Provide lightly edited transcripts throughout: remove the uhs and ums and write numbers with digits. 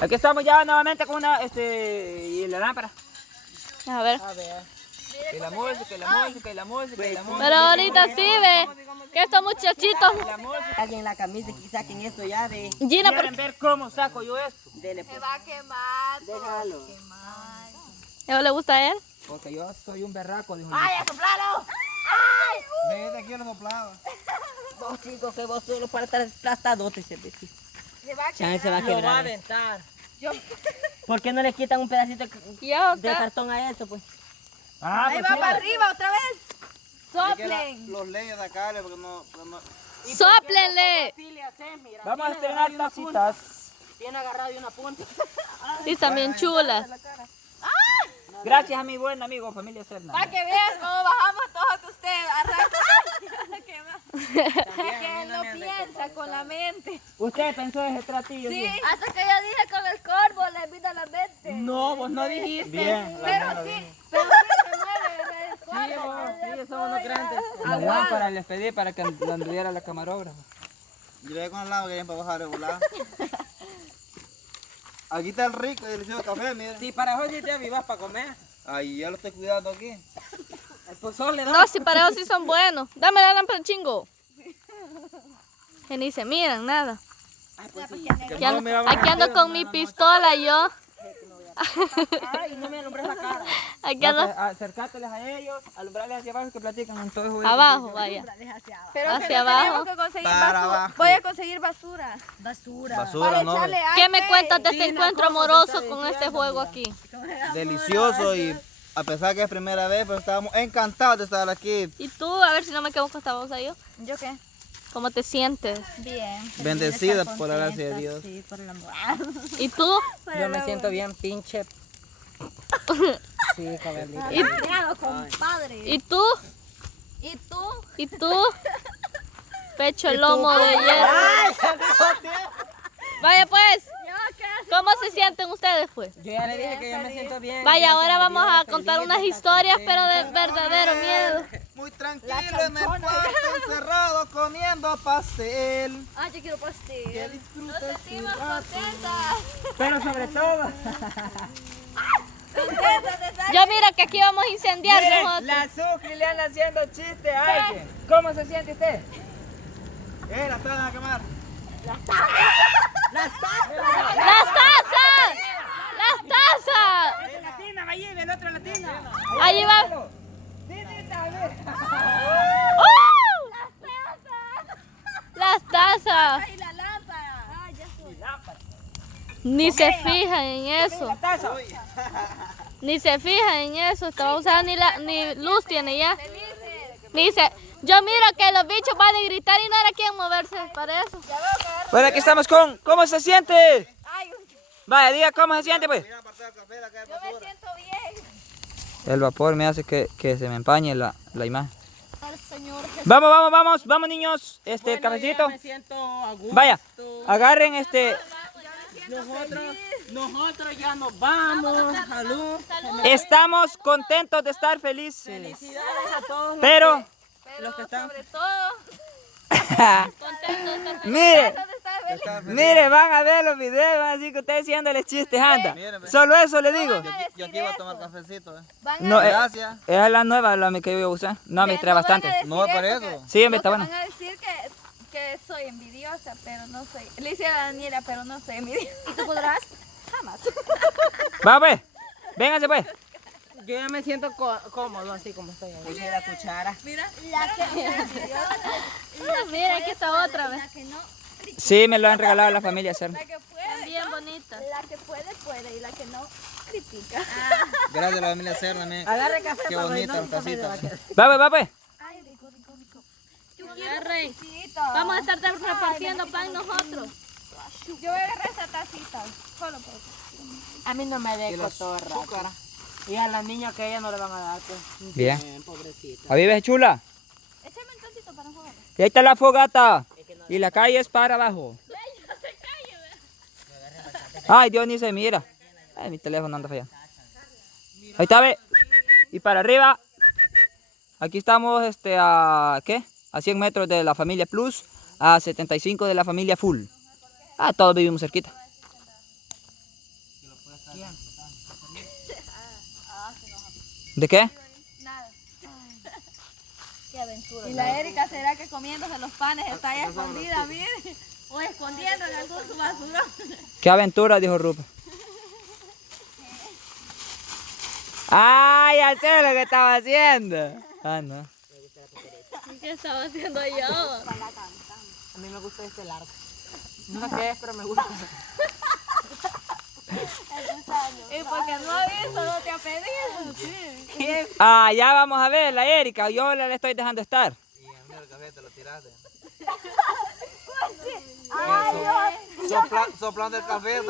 Aquí estamos ya nuevamente con una, y la lámpara. A ver. Y la música, y la música, y la música, y la música. Pero ahorita sí ve que estos muchachitos. Y la música. Alguien la camisa y saquen esto ya de... Gina, ¿Quieren ver cómo saco yo esto? Dele, Se pues. va a quemar. Déjalo. ¿eso le gusta a él? Porque yo soy un berraco, dijo. ¡Ay, a soplarlo! Ven, aquí lo soplaba. Vos chicos, que vos solo para estar aplastadote ese vestido. Se va a Chance se va a quemar. quebrar. aventar. Yo... ¿Por qué no le quitan un pedacito Ya de está. cartón a eso, pues? Ah, Ahí pues va sí. para arriba otra vez. Soplen. Los leños de acá, porque no... ¡Sóplenle! Vamos a estrenar tacitas. Tiene agarrado de una punta. Sí, también chulas. Gracias a mi buen amigo, familia Serna. Para que vean cómo bajamos todos ustedes. Arranca. Que él no piensa con la mente. Usted pensó ese tratillo. Sí. bien. Hasta que yo dije con el corvo le vino a la mente. No, vos no dijiste. Bien. Pero sí se mueve el corvo. Sí, somos unos grandes. La lámpara les pedí para que lo anduviera la camarógrafa. Yo le con el lado que vienen para bajar el volado. Aquí está el rico y delicioso café, miren. Sí, para hoy te avivas para comer. Ay, ya lo estoy cuidando aquí. El pozole, No, si para ellos sí son buenos. Dame la lámpara, chingo. Que ni se miran, nada. Aquí ando con mi pistola yo. Ay, no me alumbres la cara. Aquí ando Acercáteles a ellos, alumbrarles hacia abajo que platican con todo. abajo, vaya. Pero Hacia que no abajo. tenemos que conseguir Para basura. abajo. Voy a conseguir basura. Basura, Para no. echarle ¿Qué me aire. cuentas de este encuentro amoroso con este juego aquí? Delicioso y a pesar que es primera vez, pero estábamos encantados de estar aquí. ¿Y tú? A ver si no me quedo con esta voz ahí yo. ¿Yo qué? ¿Cómo te sientes? Bien. Bendecida por la gracia de Dios. Sí, por el amor. ¿Y tú? Yo me siento bien pinche. Sí, caballito. ¿Y, Compadre. y tú? ¿Y tú? ¿Y tú? Pecho lomo de hierro. Vaya pues, ¿cómo se sienten ustedes pues? Yo ya le dije que yo me siento bien. Vaya, ahora vamos a contar unas historias, pero de verdadero miedo. Muy tranquilo en el cuarto, encerrado, comiendo pastel. Ay, yo quiero pastel. Que disfrutes Nos sentimos contentas. Pero sobre todo, Contentas de estar. Yo miro que aquí vamos a incendiar miren, nosotros. la Sucri le anda haciendo chiste a alguien. ¿Cómo se siente usted? La están a quemar. ¡Las tazas! ¡Las tazas! El latina, va allí, el otro latina. Ahí va. Las tazas. Ay, la lámpara. Ay, ya soy. Ni se fijan en eso. La taza. Ni se fijan en eso. Estaba usando ni luz tiene ya. Ni se. Yo miro que los bichos van a gritar y no era quien moverse para eso. Pues aquí estamos con, ¿cómo se siente? Ay, Vaya, diga cómo se siente pues. yo me siento bien. El vapor me hace que se me empañe la imagen. Al Señor Jesús. Vamos niños, el cafecito. Me siento a gusto. Vaya, agarren Nosotros ya nos vamos. Salud. Estamos contentos de estar felices. Felicidades a todos. Pero, Pero sobre todo, Contento de estar mire, ¿dónde está Beli? mire, van a ver los videos, van a decir que ustedes haciéndole chistes, anda. Míreme. Solo eso le digo. Yo aquí voy a tomar cafecito. Van a No, Gracias. esa es la nueva, la que yo voy a usar. No, me trae bastante. No, por eso. Sí, hombre, está Van bueno. a decir que soy envidiosa, pero no soy. Le hice a Daniela, pero no soy envidiosa. ¿Y tú podrás? Jamás. Va pues, vénganse pues. Yo ya me siento cómodo así como estoy. Aquí la cuchara. Mira, la que Mira, aquí está otra vez. La que no, Sí, me lo han regalado la familia Serna. la que puede, Bien bonita. la que puede y la que no critica. Gracias a la familia Serna. Agarre café Qué para bonita no la casita. Va pues. Ay, rico. Agarren. Chiquito. Vamos a estar repartiendo pan nosotros. Yo voy a agarrar esa tacita. Solo por A mí no me dejo todo el rato. Y a las niñas que ella no le van a dar. Pues. Bien. Pobrecita. ¿A vives chula? Échame un tantito para jugar. Y ahí está la fogata. Y la calle es para abajo. Ay, Dios, ni se mira. Ay, mi teléfono anda fallando. Ahí está, ve. Y para arriba. Aquí estamos ¿qué? A 100 metros de la familia Plus. A 75 de la familia Full. Ah, todos vivimos cerquita. ¿Quién? ¿De qué? Nada. Qué aventura. Y la Erika será que comiéndose los panes está ahí escondida, mire. O escondiendo en algún su basura. ¿Qué aventura? Dijo Rupert. ¡Ay, ya sé lo que estaba haciendo! Ah, no. ¿Qué estaba haciendo yo? A mí me gusta este largo. No sé qué es, pero me gusta. Y porque no ha visto, no te ha pedido. Ah, ya vamos a ver, la Erika. Yo le estoy dejando estar. Y a mí el café te lo tiraste. Soplando el café.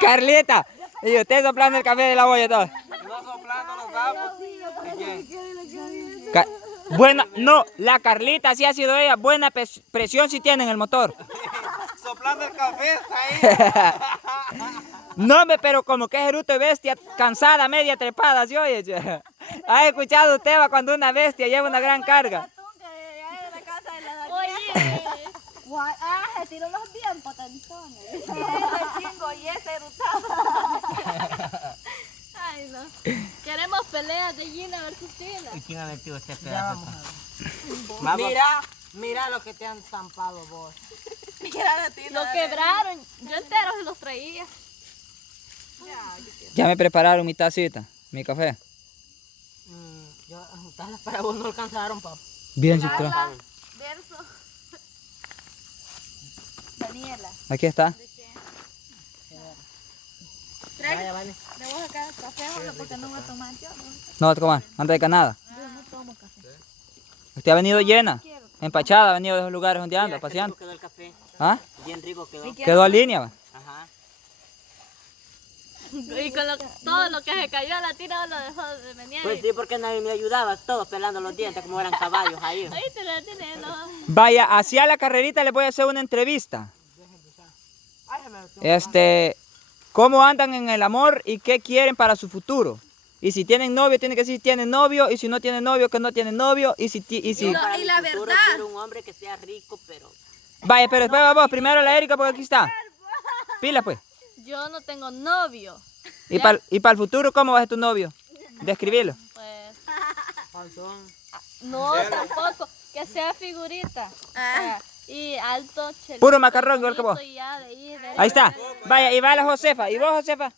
Carlita. Y usted soplando el café de la olla todo. No soplando los sapos. Buena, no, la Carlita sí ha sido ella. Buena presión sí tiene en el motor. Soplando el café está ahí. No, pero como que es eruto de bestia, cansada, media trepada, ¿sí oye? ¿Ha escuchado usted va cuando una bestia lleva una gran carga? Oye, Se tiró los bien potentones. Ese chingo y ese erutado. ay no. Queremos peleas de Gina versus Tina. ¿Y quién ha metido este Ya pedazo? vamos a ver. Mira lo que te han zampado vos. Lo quebraron. Yo enteros los traía. Ya me prepararon mi tacita, mi café. Tal para vos no alcanzaron, papá. Bien, Citra. Verso. Daniela. Aquí está. Vaya, vale. Le voy a sacar café solo porque no voy a tomar yo. No, toma, anda de Canadá. Yo no tomo café. Usted ha venido llena, empachada, ha venido de los lugares donde anda, Mira, qué paseando. rico quedó el café. ¿Ah? Bien rico quedó. Quedó a línea, va. Ajá. Y con todo lo que se cayó a la Tina lo dejó de venir. Pues sí, porque nadie me ayudaba, todos pelando los dientes como eran caballos ahí. Ahí te la tiene, no. Vaya, hacia la carrerita le voy a hacer una entrevista. ¿Cómo andan en el amor y qué quieren para su futuro? Y si tienen novio, tienen que decir tienen novio, y si no tienen novio, que no tienen novio, y si... Para y mi la futuro verdad. quiero un hombre que sea rico, pero... Vaya, pero después vamos, primero la Erika porque aquí está. Pila pues. Yo no tengo novio. Y para el futuro, ¿cómo va a ser tu novio? Describilo. Pues Panzón. no, tampoco. Que sea figurita. Y alto, chelito. Puro macarrón, igual que vos. y ya, de ahí, de Ahí está. Vaya, y va la Josefa. ¿Y vos, Josefa?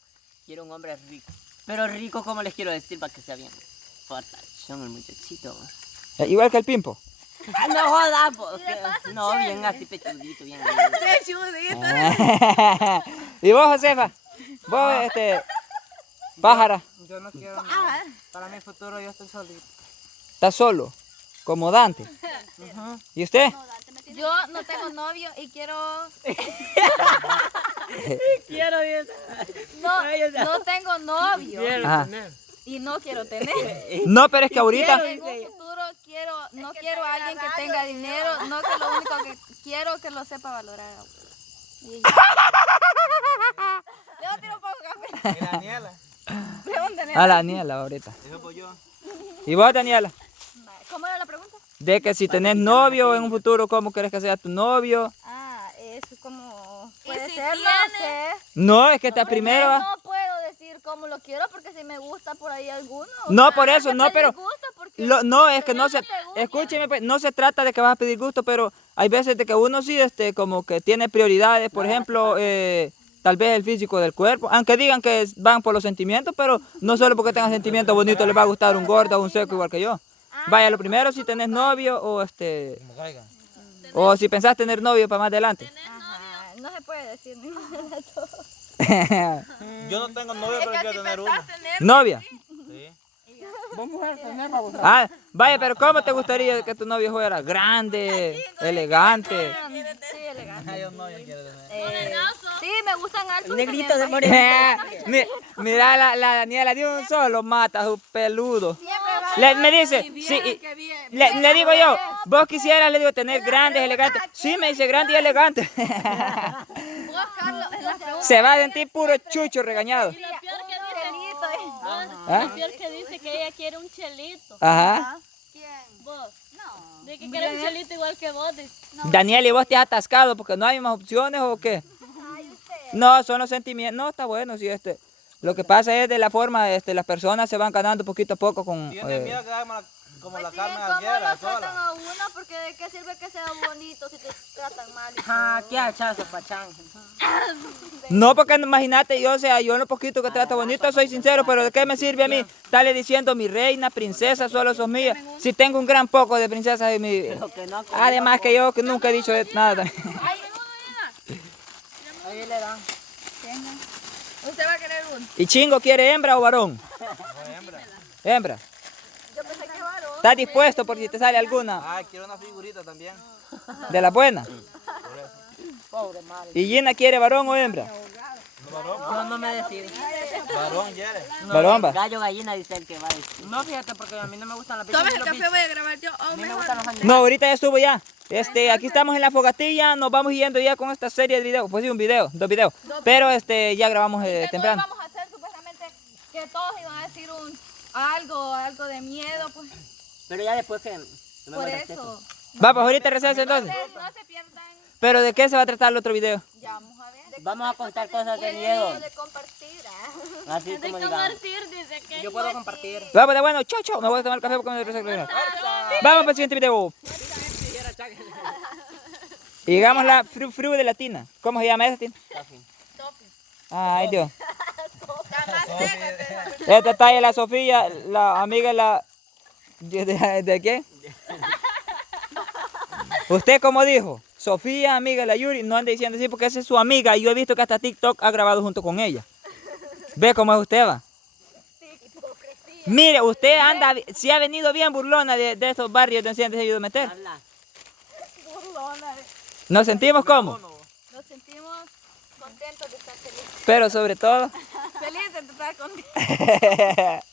Quiero un hombre rico. Pero rico, como les quiero decir, para que sea bien fortachón el muchachito. Igual que el Pimpo. No jodas, pues. No, bien así pechudito, bien. ¿Y vos, Josefa? Vos, pájara. Yo no quiero nada. Para mi futuro yo estoy solito. ¿Estás solo? Como Dante. ¿Y usted? Yo no tengo novio y quiero... No tengo novio Ajá. y no quiero tener. No, pero es que ahorita... En un futuro no quiero a alguien que tenga dinero, no que lo único que quiero es que lo sepa valorar. Y ya. Yo tiro poco café. ¿Y Daniela? Pregúntenle. A la Daniela ahorita. Eso pues yo. ¿Y vos, Daniela? ¿Cómo era la pregunta? De que si tenés novio en un futuro, ¿cómo querés que sea tu novio? Es como... Puede si ser, no tiene? sé. No, es que está primero. ¿va? No puedo decir cómo lo quiero porque si me gusta por ahí alguno. No, por eso, no, pero... Gusta porque No, es que no se... te gusta. Escúcheme, pues, no se trata de que vas a pedir gusto, pero hay veces de que uno sí, como que tiene prioridades, por ejemplo, tal vez el físico del cuerpo, aunque digan que van por los sentimientos, pero no solo porque tengan sentimientos bonitos les va a gustar un gordo o un seco igual que yo. Vaya, lo primero si tenés novio o Como caiga. o si pensás tener novio para más adelante. Ajá, no se puede decir ninguna de todo. Yo no tengo novio, pero quiero tener uno. Novia. Sí. Ah, vaya, pero ¿cómo te gustaría que tu novio fuera? Grande, elegante. Sí, elegante. Yo no, yo quiero tener. Sí, me gustan altos. Negrito de también. moreno. Mira la Daniela de un solo mata su peludo. Me dice, sí, le digo yo, vos quisieras, le digo, tener grandes, elegantes. Sí, me dice grande y elegante. Vos, Carlos, en la pregunta. Se va a sentir puro chucho regañado. Lo peor que dice, ¿Ah? lo peor que dice que ella quiere un chelito. Ajá. Vos. No. De que quiere un chelito igual que vos. Dice. Daniel, ¿y vos te has atascado porque no hay más opciones o qué? Ay, usted, No, son los sentimientos. No, está bueno, sí, Lo que pasa es de la forma, las personas se van ganando poquito a poco con... Tiene miedo que hagamos como Pues la sí, Carmen ¿cómo Alguera, lo tratan sola. a uno? Porque de qué sirve que sea bonito si te tratan mal. y Ah, todo? qué hachazo, pachán. No, porque imagínate, yo, o sea, yo en lo poquito que trato bonito soy sincero, pero ¿de qué me sirve a mí estarle diciendo mi reina, princesa, solo sos mía? Si tengo un gran poco de princesas en mi... Que no, Además que yo que nunca he dicho nada también. ahí le dan. Tenga. ¿Usted va a querer uno? ¿Y Chingo quiere hembra o varón? Hembra. Yo pensé que varón. ¿Estás dispuesto por si te sale alguna Ay, quiero una figurita también. de la buena? Pobre madre. ¿Y Gina quiere varón o hembra? Yo no me decido. Varón, ¿quiere? Varón va. Gallo gallina dice el que va a decir. No, fíjate, porque a mí no me gustan las Tomes bichas. el café, voy a grabar yo. A O mí me mejor. gustan los animales. No, ahorita ya estuvo ya. Aquí estamos en la fogatilla, nos vamos yendo ya con esta serie de videos. Pues sí, un video, 2 videos. Pero ya grabamos Que no temprano. íbamos a hacer supuestamente que todos iban a decir algo de miedo, pues. Pero ya después que... no me Por molestes. eso. Va, pues ahorita receso entonces. No se pierdan. Pero ¿de qué se va a tratar el otro video? Ya vamos a ver. Vamos a contar cosas de miedo. De compartir. Así De como digamos. compartir, dice que. Yo puedo compartir. Vamos, de bueno, chau, chau. Me voy a tomar el café porque me reseco. Vamos para el siguiente video. Y llegamos la fru de la tina. ¿Cómo se llama esa tina? Ay, Dios. Esta está ahí la Sofía, la amiga ¿de qué? ¿Usted cómo dijo? Sofía, amiga de la Yuri, no ande diciendo así porque esa es su amiga y yo he visto que hasta TikTok ha grabado junto con ella. ¿Ve cómo es usted, va? Mire, usted anda, si ha venido bien burlona de estos barrios donde se han decidido meter. Habla. ¿Nos sentimos como? Nos sentimos contentos de estar felices. Pero sobre todo... Felices de estar contentos.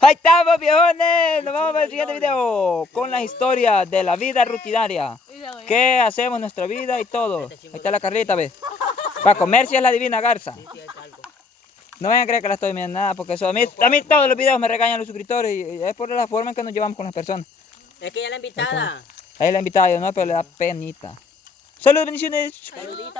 ¡Ahí estamos, viejones! Nos vamos para el siguiente video con las historias de la vida rutinaria. ¿Qué hacemos en nuestra vida y todo? Ahí está la Carlita, ¿ves? Para comer si es la divina garza. No vayan a creer que la estoy viendo nada, porque eso, a mí todos los videos me regañan los suscriptores y es por la forma en que nos llevamos con las personas. Es que ella es la invitada. Ahí la invitada yo, ¿no? Pero le da penita. Saludos, bendiciones. Saluditos.